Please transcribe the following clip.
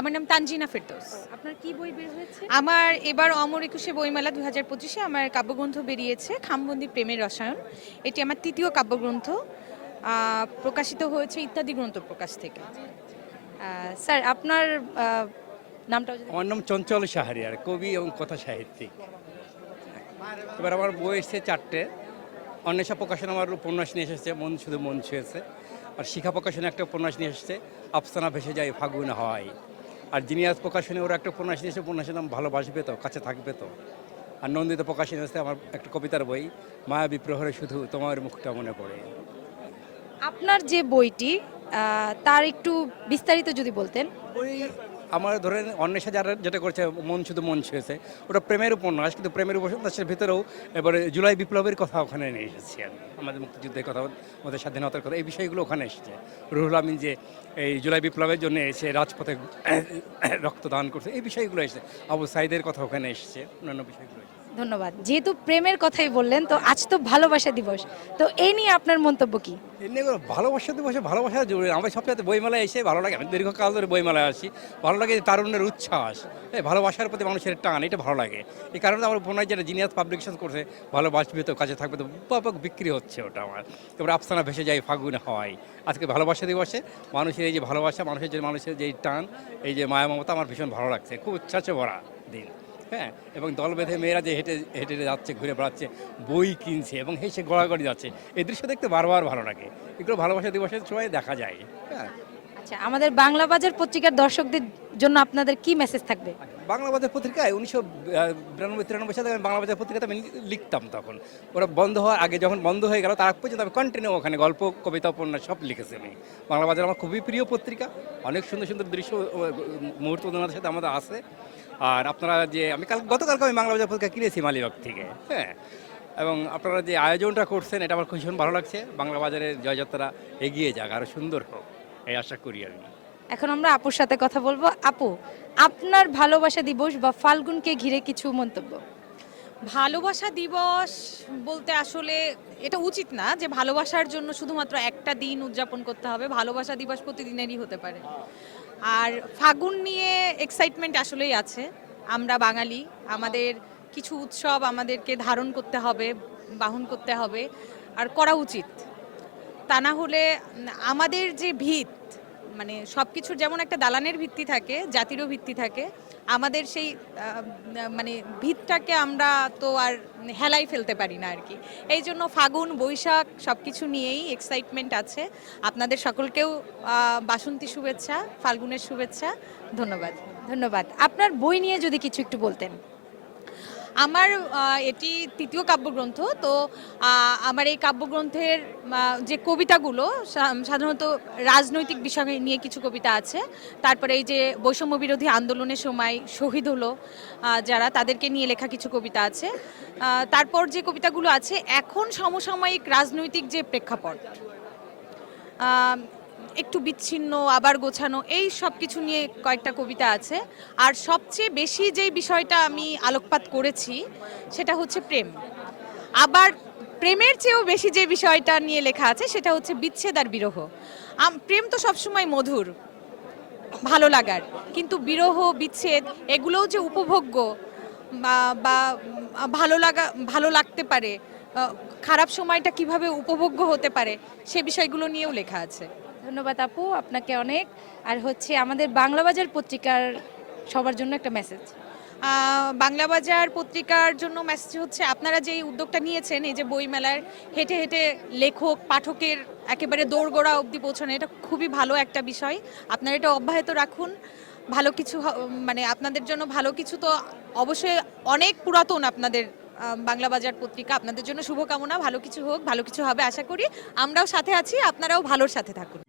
আমার নাম তানজিনা ফেরদৌস। আপনার কি বই বের হয়েছে? আমার এবার অমর একুশে বইমেলা ২০২৫-এ আমার কাব্যগ্রন্থ বেরিয়েছে 'খামবন্দি প্রেমের রসায়ন'। এটি আমার তৃতীয় কাব্যগ্রন্থ। প্রকাশিত হয়েছে ইত্যাদি গ্রন্থ প্রকাশ থেকে। স্যার আপনার নামটাও যদি আমার নাম চঞ্চল শাহরিয়ার, কবি এবং কথা সাহিত্যিক। এবার আমার বই এসেছে 4টে। অন্বেষা প্রকাশনা আমার উপন্যাস নিয়ে এসেছে, মন শুধু মন ছুঁয়েছে। আর শিখা প্রকাশনে একটা উপন্যাস নিয়ে এসেছে, আফসানা ভেসে যায় ফাগুন হয়। আর জিনিয়াস প্রকাশনে ওরা একটা উপন্যাস নিয়ে এসেছে, উপন্যাসের নাম ভালোবাসবে তো, কাছে থাকবে তো। আর নন্দিত প্রকাশনে এসেছে আমার একটা কবিতার বই, মায়া বিপ্রহরে শুধু তোমার মুখটা মনে পড়ে। আপনার যে বইটি তার একটু বিস্তারিত যদি বলতেন। ওই আমার ধরেন অন্বেষা যারা যেটা করছে মন শুধু মন ছুঁয়েছে, ওটা প্রেমের উপন্যাস, কিন্তু প্রেমের উপন্যাসের ভিতরেও এবারে জুলাই বিপ্লবের কথা ওখানে নিয়ে এসেছি আমি। আমাদের মুক্তিযুদ্ধের কথা, আমাদের স্বাধীনতার কথা, এই বিষয়গুলো ওখানে এসেছে। রুহুল আমিন যে এই জুলাই বিপ্লবের জন্য এসে রাজপথে রক্তদান করছে, এই বিষয়গুলো এসেছে। আবু সাইদের কথা ওখানে এসেছে, অন্যান্য বিষয়গুলো এসেছে। ধন্যবাদ। যেহেতু প্রেমের কথাই বললেন, তো আজ তো ভালোবাসা দিবস, তো এই নিয়ে আপনার মন্তব্য কি? এমনি করে ভালোবাসা দিবসে ভালোবাসা জরুরি। আমার সবচেয়ে বইমেলায় এসে ভালো লাগে, আমি দীর্ঘকাল ধরে বইমেলায় আসি, ভালো লাগে যে তারুণ্যের উচ্ছ্বাস, ভালোবাসার প্রতি মানুষের টান, এটা ভালো লাগে। এই কারণে আমার বোনাই যেটা জিনিয়াস পাবলিকেশন করছে, ভালোবাসবে তো, কাছে থাকবে তো, ব্যাপক বিক্রি হচ্ছে ওটা আমার। এবার আফসানা ভেসে যায় ফাগুন হয়। আজকে ভালোবাসা দিবসে মানুষের এই যে ভালোবাসা, মানুষের যে টান, এই যে মায়া মমতা, আমার ভীষণ ভালো লাগছে। খুব উচ্ছ্বাসে ভরা দিন। হ্যাঁ, এবং দল বেঁধে মেয়েরা যে হেঁটে হেঁটে যাচ্ছে, ঘুরে বেড়াচ্ছে, বই কিনছে এবং হেসে গড়াগড়ি যাচ্ছে, এই দৃশ্য দেখতে বারবার ভালো লাগে। এগুলো ভালোবাসা দিবসের সময় দেখা যায়। হ্যাঁ, আচ্ছা, আমাদের বাংলা বাজার পত্রিকার দর্শকদের জন্য আপনাদের কি মেসেজ থাকবে? বাংলা বাজার পত্রিকায় 1992-93 সালে আমি বাংলা বাজার পত্রিকাতে আমি লিখতাম। তখন ওরা বন্ধ হওয়ার আগে, যখন বন্ধ হয়ে গেল, তার আগ পর্যন্ত আমি কন্টিনিউ ওখানে গল্প, কবিতা, উপন্যাস সব লিখেছি আমি। বাংলা বাজার আমার খুবই প্রিয় পত্রিকা। অনেক সুন্দর সুন্দর দৃশ্য, মুহূর্ত ওনাদের সাথে আমাদের আছে। আর আপনারা যে আমি গতকালকে আমি বাংলা বাজার পত্রিকা কিনেছি মালিবাগ থেকে। হ্যাঁ, এবং আপনারা যে আয়োজনটা করছেন, এটা আমার ভীষণ ভালো লাগছে। বাংলা বাজারের জয়যাত্রা এগিয়ে যাক, আরও সুন্দর হোক, এই আশা করি আমি। এখন আমরা আপুর সাথে কথা বলবো। আপু, আপনার ভালোবাসা দিবস বা ফাল্গুনকে ঘিরে কিছু মন্তব্য। ভালোবাসা দিবস বলতে আসলে এটা উচিত না যে ভালোবাসার জন্য শুধুমাত্র একটা দিন উদযাপন করতে হবে। ভালোবাসা দিবস প্রতিদিনেরই হতে পারে। আর ফাগুন নিয়ে এক্সাইটমেন্ট আসলেই আছে। আমরা বাঙালি, আমাদের কিছু উৎসব আমাদেরকে ধারণ করতে হবে, বাহন করতে হবে, আর করা উচিত। তা না হলে আমাদের যে ভিত, মানে সব কিছুর যেমন একটা দালানের ভিত্তি থাকে, জাতিরও ভিত্তি থাকে, আমাদের সেই মানে ভিতটাকে আমরা তো আর হেলাই ফেলতে পারি না আর কি। এই জন্য ফাগুন, বৈশাখ সব কিছু নিয়েই এক্সাইটমেন্ট আছে। আপনাদের সকলকেও বাসন্তী শুভেচ্ছা, ফাল্গুনের শুভেচ্ছা। ধন্যবাদ। ধন্যবাদ। আপনার বই নিয়ে যদি কিছু একটু বলতেন। আমার এটি তৃতীয় কাব্যগ্রন্থ। তো আমার এই কাব্যগ্রন্থের যে কবিতাগুলো সাধারণত রাজনৈতিক বিষয় নিয়ে কিছু কবিতা আছে। তারপরে এই যে বৈষম্য বিরোধী আন্দোলনের সময় শহীদ হলো যারা, তাদেরকে নিয়ে লেখা কিছু কবিতা আছে। তারপর যে কবিতাগুলো আছে এখন সমসাময়িক রাজনৈতিক যে প্রেক্ষাপট, একটু বিচ্ছিন্ন আবার গোছানো, এই সব কিছু নিয়ে কয়েকটা কবিতা আছে। আর সবচেয়ে বেশি যেই বিষয়টা আমি আলোকপাত করেছি সেটা হচ্ছে প্রেম। আবার প্রেমের চেয়েও বেশি যে বিষয়টা নিয়ে লেখা আছে সেটা হচ্ছে বিচ্ছেদ আর বিরহ। প্রেম তো সবসময় মধুর, ভালো লাগার, কিন্তু বিরহ, বিচ্ছেদ এগুলোও যে উপভোগ্য বা ভালো লাগতে পারে, খারাপ সময়টা কিভাবে উপভোগ্য হতে পারে, সে বিষয়গুলো নিয়েও লেখা আছে। ধন্যবাদ আপু, আপনাকে অনেক। আর হচ্ছে আমাদের বাংলা বাজার পত্রিকার সবার জন্য একটা মেসেজ। বাংলা বাজার পত্রিকার জন্য মেসেজ হচ্ছে, আপনারা যে উদ্যোগটা নিয়েছেন, এই যে বইমেলার হেঁটে হেঁটে লেখক পাঠকের একেবারে দোরগোড়া অবধি পৌঁছানো, এটা খুবই ভালো একটা বিষয়। আপনারা এটা অব্যাহত রাখুন। ভালো কিছু মানে আপনাদের জন্য ভালো কিছু তো অবশ্যই, অনেক পুরাতন আপনাদের বাংলা বাজার পত্রিকা। আপনাদের জন্য শুভকামনা, ভালো কিছু হোক, ভালো কিছু হবে আশা করি। আমরাও সাথে আছি, আপনারাও ভালোর সাথে থাকুন।